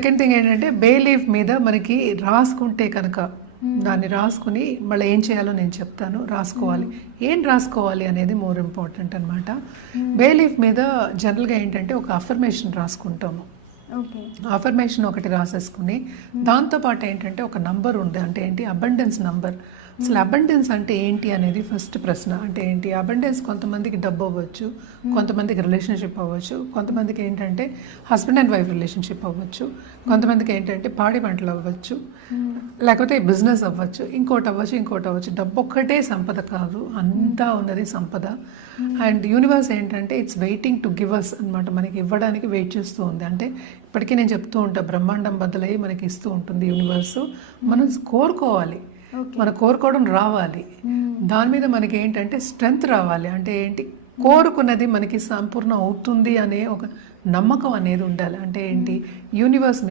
Second thing ఏంటంటే బే leaf మీద మనకి రాసుకుంటే కనుక దాన్ని రాసుకుని మళ్ళీ ఏం చేయాలో నేను చెప్తాను. రాసుకోవాలి, ఏం రాసుకోవాలి అనేది మోర్ ఇంపార్టెంట్ అనమాట. బే లీఫ్ మీద జనరల్గా ఏంటంటే ఒక అఫర్మేషన్ రాసుకుంటాము. అఫర్మేషన్ ఒకటి రాసేసుకుని దాంతోపాటు ఏంటంటే ఒక నంబర్ ఉంది, అంటే ఏంటి అబండెన్స్ నంబర్. అసలు అబండెన్స్ అంటే ఏంటి అనేది ఫస్ట్ ప్రశ్న. అంటే ఏంటి అబండెన్స్? కొంతమందికి డబ్బు అవ్వచ్చు, కొంతమందికి రిలేషన్షిప్ అవ్వచ్చు, కొంతమందికి ఏంటంటే హస్బెండ్ అండ్ వైఫ్ రిలేషన్షిప్ అవ్వచ్చు, కొంతమందికి ఏంటంటే పాడి పంటలు అవ్వచ్చు, లేకపోతే బిజినెస్ అవ్వచ్చు, ఇంకోటి అవ్వచ్చు. డబ్బు ఒక్కటే సంపద కాదు, అంతా ఉన్నది సంపద. అండ్ యూనివర్స్ ఏంటంటే it's waiting to give us అనమాట, మనకి ఇవ్వడానికి వెయిట్ చేస్తూ ఉంది. అంటే ఇప్పటికీ నేను చెప్తూ ఉంటా, బ్రహ్మాండం బదులై మనకి ఇస్తూ ఉంటుంది యూనివర్స్. మనం కోరుకోవాలి, మన కోరుకోవడం రావాలి, దాని మీద మనకి ఏంటంటే స్ట్రెంగ్త్ రావాలి. అంటే ఏంటి, కోరుకున్నది మనకి సంపూర్ణ అవుతుంది అనే ఒక నమ్మకం అనేది ఉండాలి. అంటే ఏంటి, యూనివర్స్